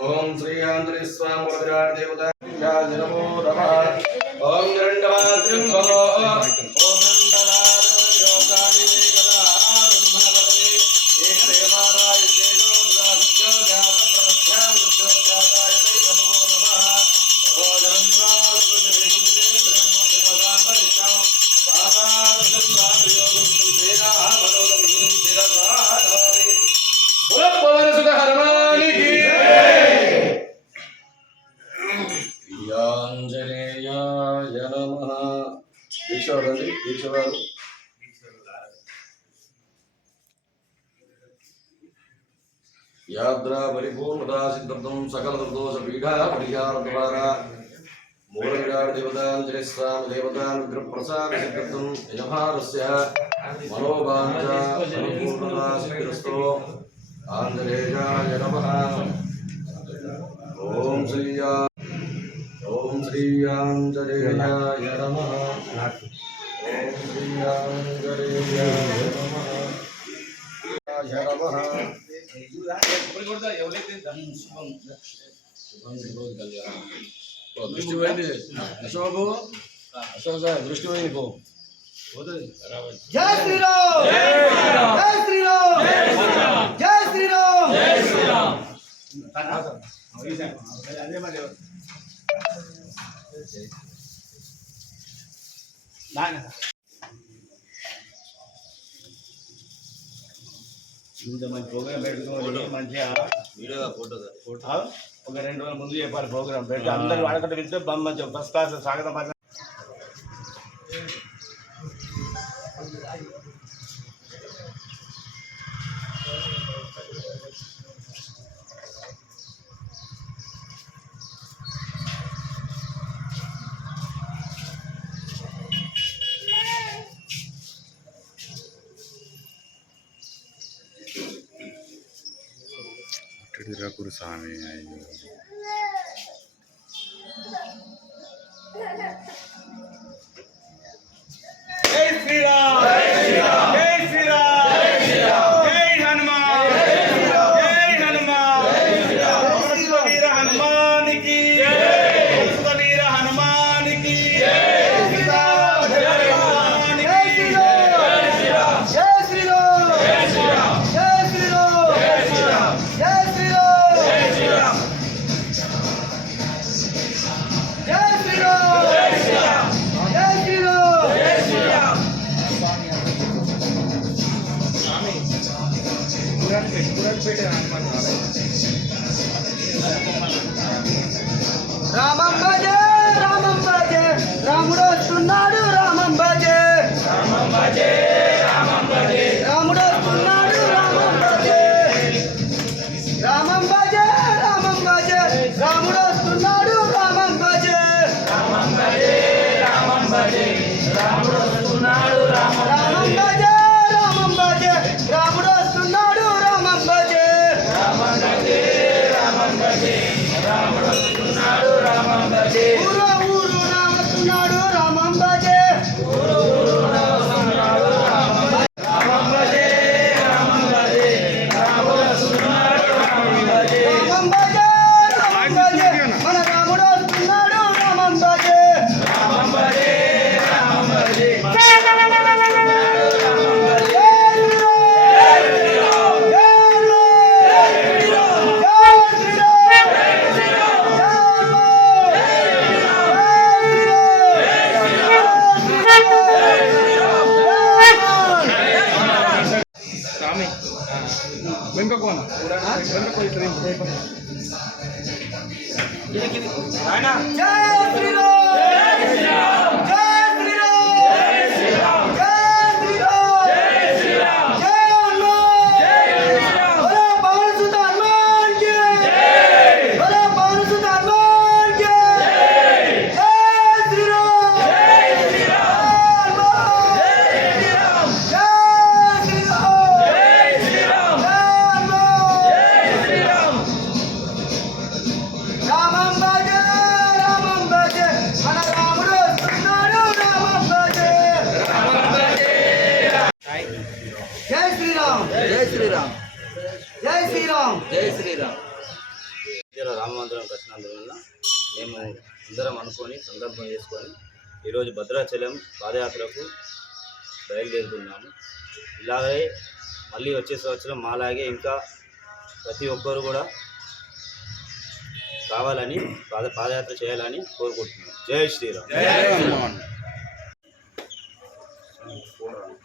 ओम श्री आंजनेय स्वामी विराट देवता नमो नमः। ओम निरंजनाद्रिं भव ओम नंदनाद योगानि वेगदा ब्रह्मवदे एकदेवानाय तेजो द्वादशो जात प्रभक्षां दुष्टो जाताय नमो नमः। भगवान् सुखदेवं ब्रह्मदेवतां परिचां पादाभ्यं योगं तेना मनोदं चिरकालानि बोल पवन सुत हनुमान की आंजनेयाय नमः। दीक्षवारू यात्रा परिपूर्णता सिद्धं सकल दोष पीठा परिहार द्वारा मूल विराट देवतांजलि स्वामी देवतां विग्रह प्रसाद सिद्धं यजमानस्य मनोवांఛा परिपूर्णता सिद्धिरस्तु। आंजनेयाय नमः। ओम श्री आंजनेयाय नमः। ओम श्री आंजनेयाय नमः। दृष्टि పోయింది అశోకు అశోక్ సార్ దృష్టి పోయింది పో జై శ్రీరామ్ జై శ్రీరామ్ జై శ్రీరామ్ జై శ్రీరామ్ జై శ్రీరామ్ అదే మరి ఇంత మంచి ప్రోగ్రామ్ పెట్టుకోవాలి మంచిగా వీడియో ఫోటో ఒక 2 రోజుల ముందు చెప్పాలి ప్రోగ్రామ్ పెట్టి అందరూ వాడకట్ట వెళ్తే మంచి ఫస్ట్ క్లాస్ స్వాగతం పలికి స్వామి జై శ్రీరామ్ జై శ్రీరామ్ జై శ్రీరామ్ జై శ్రీరామ్ జై హనుమాన్ జై శ్రీరామ్ జై హనుమాన్ జై శ్రీరామ్ వీర హనుమాన్ కి జై వీర హనుమాన్ కి జై శ్రీరామ్ జై హనుమాన్ కి జై శ్రీరామ్ జై శ్రీరామ్ జై శ్రీరామ్ జై శ్రీరామ్ జై శ్రీరామ్ జై శ్రీరామ్ జై శ్రీరామ్ జై శ్రీరామ్ జై శ్రీరామ్ జై శ్రీరామ్ జై శ్రీరామ్ రామం భజే రామం భజే రాముడు వస్తున్నాడు రామం భజే రామం భజే రామం భజే రాముడు వస్తున్నాడు రామం భజే రామం భజే రామం భజే రాముడు వస్తున్నాడు రామం భజే రామం భజే రామం భజే రాముడు వస్తున్నాడు రామం భజే రామం భజే రాముడు వస్తున్నాడు రామం భజే రామం భజే రామం భజే రాముడు వస్తున్నాడు రామం భజే ఊరు ఊరు రామస్తున్నాడు రామం భజే ఊరు ఊరు రామస్తున్నాడు రామం భజే రామం భజే రాముడు వస్తున్నాడు రామం భజే రామం భజే రామం భజే మన రాముడు వస్తున్నాడు రామం భజే రామం భజే రామం భజే రామం భజే వల్ల మేము అందరం అనుకొని సంకల్పం చేసుకొని ఈరోజు భద్రాచలం పాదయాత్రకు బయలుదేరుతున్నాము. ఇలాగే మళ్ళీ వచ్చే సంవత్సరం మాలాగే ఇంకా ప్రతి ఒక్కరు కూడా కావాలని పాదయాత్ర చేయాలని కోరుకుంటున్నాం. జై శ్రీరామ్.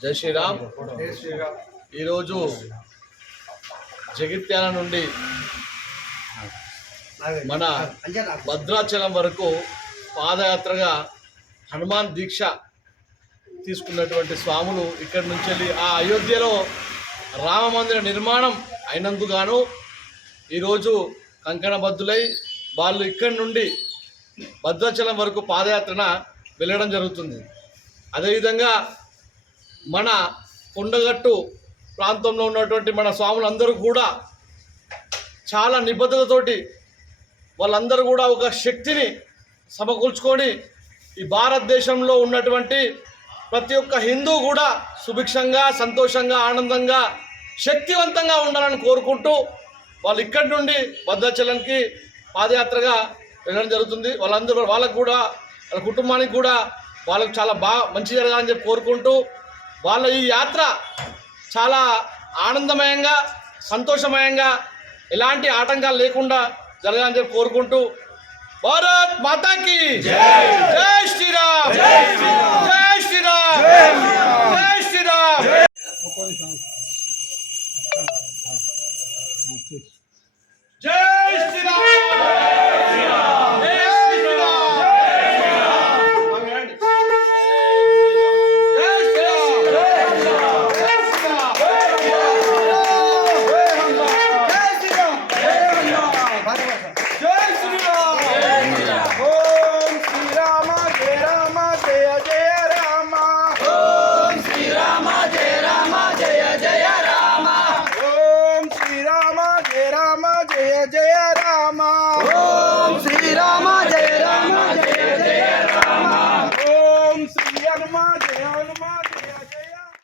జై శ్రీరామ్. ఈరోజు జగిత్యాల నుండి మన భద్రాచలం వరకు పాదయాత్రగా హనుమాన్ దీక్ష తీసుకున్నటువంటి స్వాములు ఇక్కడి నుంచి వెళ్ళి ఆ అయోధ్యలో రామ మందిర నిర్మాణం అయినందుకు ఈరోజు కంకణబద్దులై వాళ్ళు ఇక్కడి నుండి భద్రాచలం వరకు పాదయాత్రన వెళ్ళడం జరుగుతుంది. అదేవిధంగా మన కొండగట్టు ప్రాంతంలో ఉన్నటువంటి మన స్వాములందరూ కూడా చాలా నిబద్ధతతోటి వాళ్ళందరూ కూడా ఒక శక్తిని సమకూర్చుకొని ఈ భారతదేశంలో ఉన్నటువంటి ప్రతి ఒక్క హిందూ కూడా సుభిక్షంగా, సంతోషంగా, ఆనందంగా, శక్తివంతంగా ఉండాలని కోరుకుంటూ వాళ్ళు ఇక్కడి నుండి భద్రాచలంకి పాదయాత్రగా వెళ్ళడం జరుగుతుంది. వాళ్ళకు కూడా వాళ్ళ కుటుంబానికి కూడా వాళ్ళకు చాలా మంచి జరగాలని చెప్పి కోరుకుంటూ వాళ్ళ ఈ యాత్ర చాలా ఆనందమయంగా, సంతోషమయంగా, ఎలాంటి ఆటంకాలు లేకుండా జరగాలని చెప్పి కోరుకుంటూ భారత్ మాతాకి జై శ్రీరామ్. జై శ్రీరామ్. జై శ్రీరామ్. జై శ్రీరామ్. జై శ్రీరామ్. ఓం శ్రీరామ జయ రామ జయ జయ